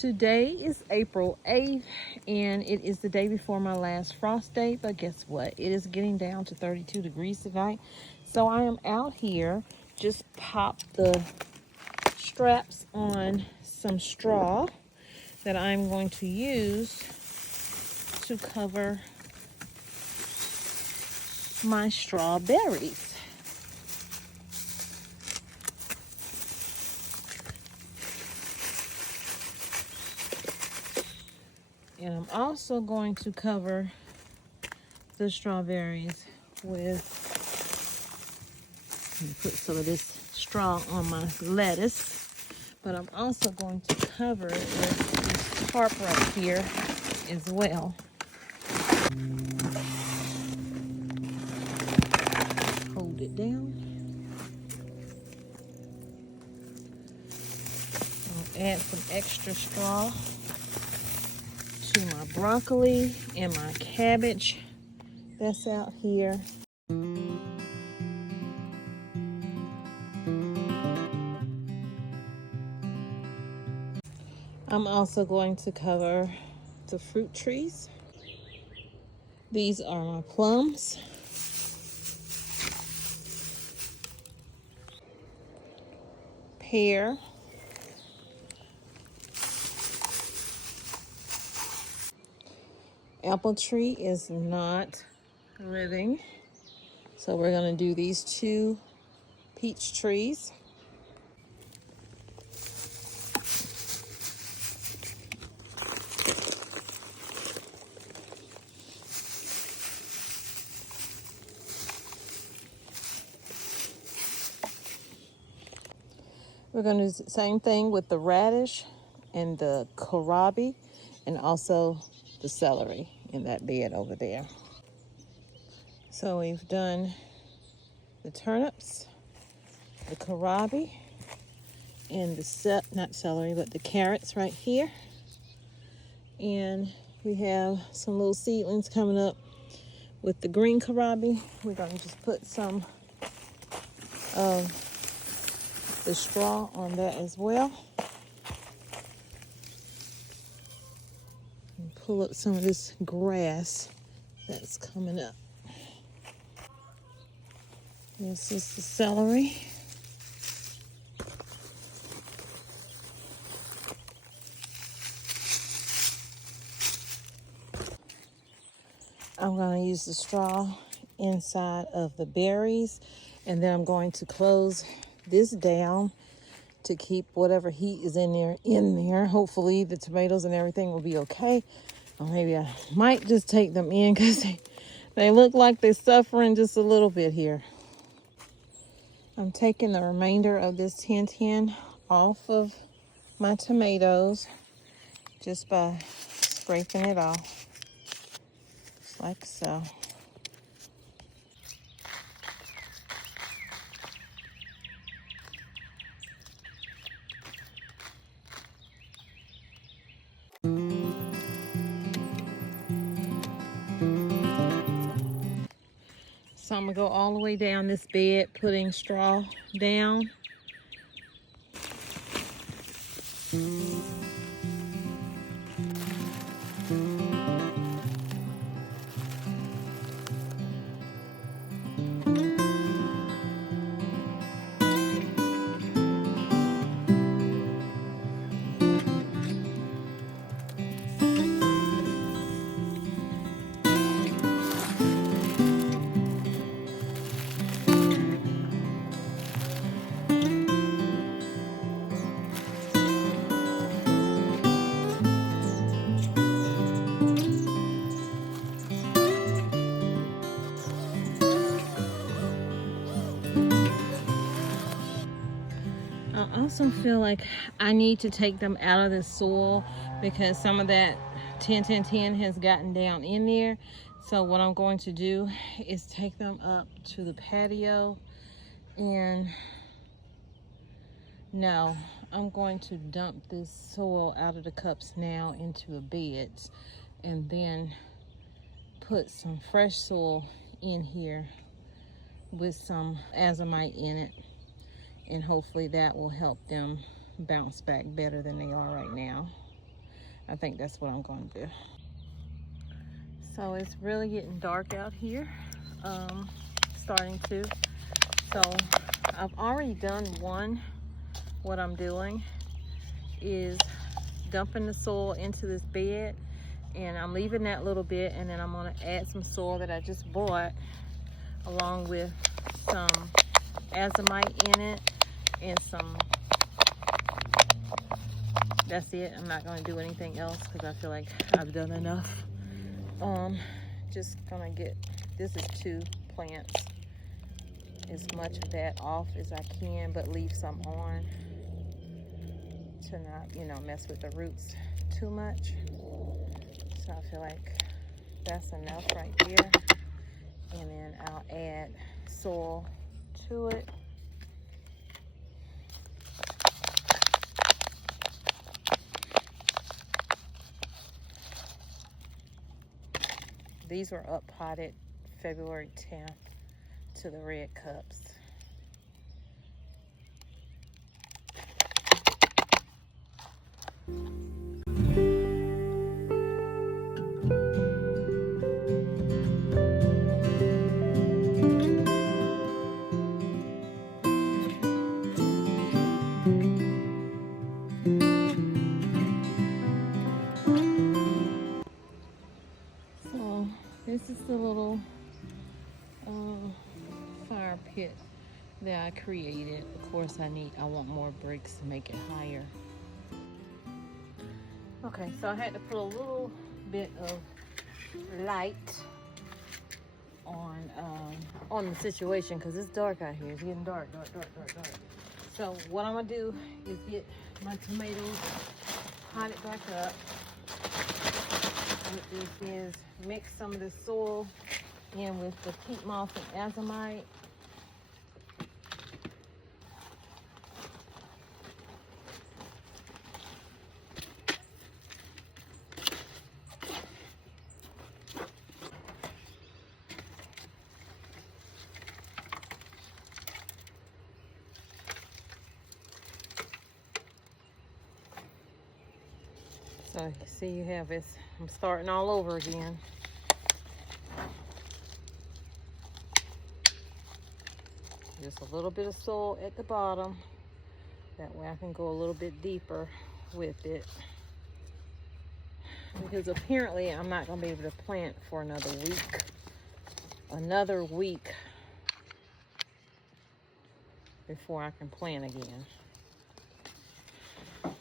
Today is April 8th, and it is the day before my last frost day, but guess what? It is getting down to 32 degrees tonight. So I am out here, just popped the straps on some straw that I'm going to use to cover my strawberries. And I'm also going to cover the strawberries with, let me put some of this straw on my lettuce, but I'm also going to cover it with this tarp right here as well. Hold it down. I'll add some extra straw to my broccoli and my cabbage that's out here. I'm also going to cover the fruit trees. These are my plums. Pear. Apple tree is not living, so we're going to do these two peach trees. We're going to do the same thing with the radish and the kohlrabi and also the celery in that bed over there. So we've done the turnips, the kohlrabi, and the not celery, but the carrots right here. And we have some little seedlings coming up with the green kohlrabi. We're going to just put some of the straw on that as well. And pull up some of this grass that's coming up. This is the celery. I'm going to use the straw inside of the berries, and then I'm going to close this down to keep whatever heat is in there. Hopefully the tomatoes and everything will be okay. Or maybe I might just take them in because they look like they're suffering just a little bit here. I'm taking the remainder of this 1010 off of my tomatoes just by scraping it off, just like so. So I'm gonna go all the way down this bed, putting straw down. I also feel like I need to take them out of the soil because some of that 10-10-10 has gotten down in there. So what I'm going to do is take them up to the patio, and no, I'm going to dump this soil out of the cups now into a bed and then put some fresh soil in here with some azomite in it. And hopefully that will help them bounce back better than they are right now. I think that's what I'm going to do. So it's really getting dark out here, starting to. So I've already done one. What I'm doing is dumping the soil into this bed, and I'm leaving that little bit, and then I'm going to add some soil that I just bought along with some azomite in it and some, that's it. I'm not going to do anything else because I feel like I've done enough. Just gonna get, this is 2 plants, as much of that off as I can, but leave some on to not, you know, mess with the roots too much. So I feel like that's enough right there. And then I'll add soil to it. These were up potted February 10th to the red cups. So this is the little fire pit that I created. Of course I want more bricks to make it higher. Okay, so I had to put a little bit of light on the situation because it's dark out here. It's getting dark. So what I'm gonna do is get my tomatoes potted back up. What this is, mix some of the soil in with the peat moss and azomite. So you see you have this, I'm starting all over again. Just a little bit of soil at the bottom. That way I can go a little bit deeper with it. Because apparently I'm not gonna be able to plant for another week. Another week before I can plant again.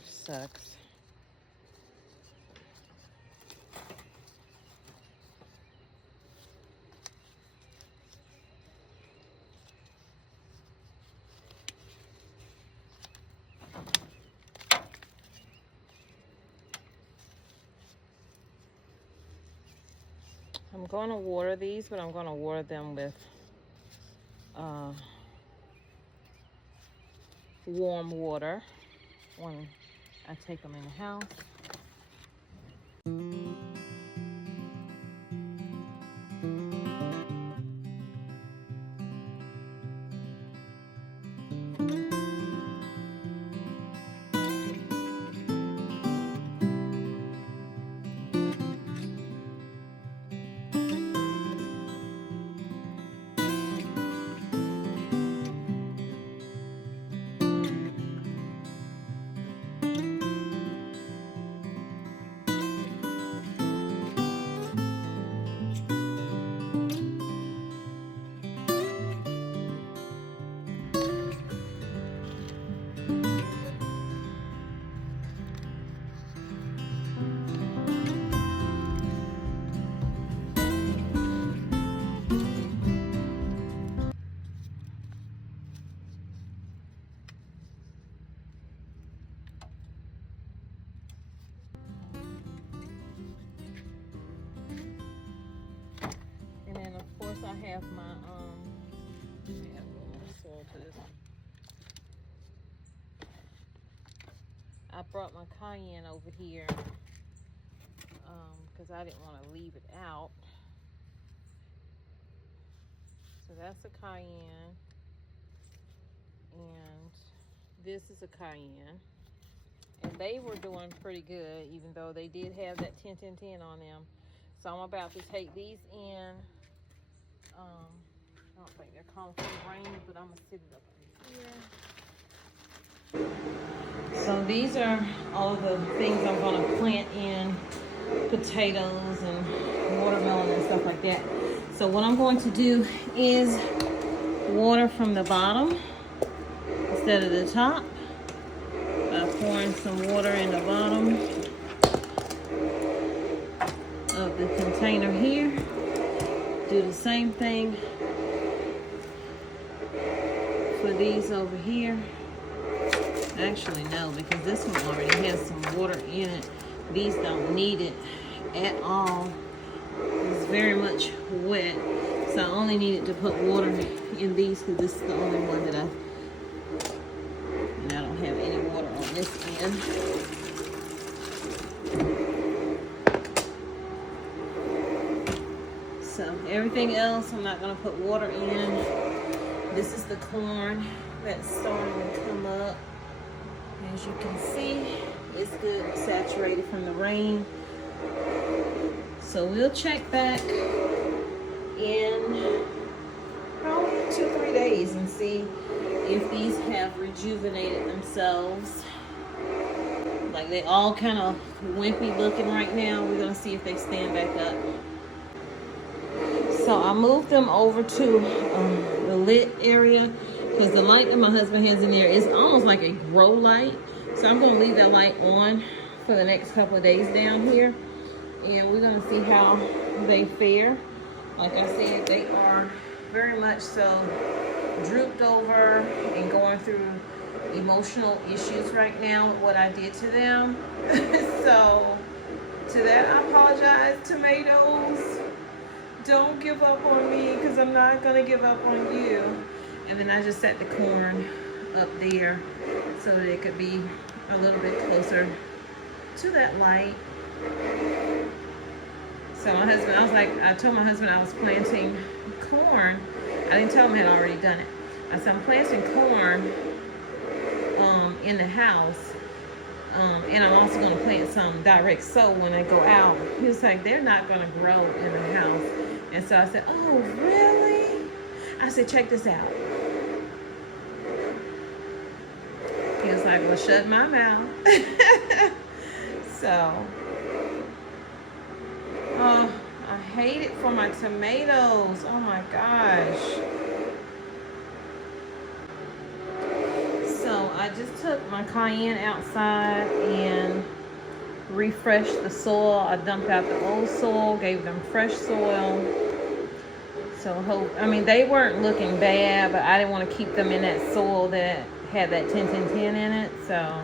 Sucks. I'm going to water these, but I'm going to water them with warm water when I take them in the house. And then of course I have my let me add a little more soil to this one. I brought my cayenne over here because I didn't want to leave it out. So that's a cayenne, and this is a cayenne. And they were doing pretty good, even though they did have that 10-10-10 on them. So I'm about to take these in. I don't think they're calling for rain, but I'm gonna sit it up here. So these are all of the things I'm gonna plant in: potatoes and watermelon and stuff like that. So what I'm going to do is water from the bottom instead of the top. Pouring some water in the bottom of the container here. Do the same thing for these over here. Actually, no, because this one already has some water in it. These don't need it at all. It's very much wet, so I only needed to put water in these because this is the only one that I don't have any water on this end. So everything else I'm not going to put water in. This is the corn that's starting to come up. As you can see, it's good saturated from the rain. So we'll check back in probably 2-3 days and see if these have rejuvenated themselves. Like, they all kind of wimpy looking right now. We're gonna see if they stand back up. So I moved them over to the lit area because the light that my husband has in there is almost like a grow light. So I'm gonna leave that light on for the next couple of days down here, and we're gonna see how they fare. Like I said, they are very much so drooped over and going through emotional issues right now with what I did to them. So to that, I apologize, tomatoes. Don't give up on me, because I'm not gonna give up on you. And then I just set the corn up there so that it could be a little bit closer to that light. So my husband, I told my husband I was planting corn. I didn't tell him I had already done it. I said, I'm planting corn in the house. And I'm also going to plant some direct sow when I go out. He was like, they're not going to grow in the house. And so I said, oh, really? I said, check this out. He was like, well, shut my mouth. So, oh, I hate it for my tomatoes. Oh my gosh. So I just took my cayenne outside and refreshed the soil. I dumped out the old soil, gave them fresh soil. So they weren't looking bad, but I didn't want to keep them in that soil that had that 10-10-10 in it. So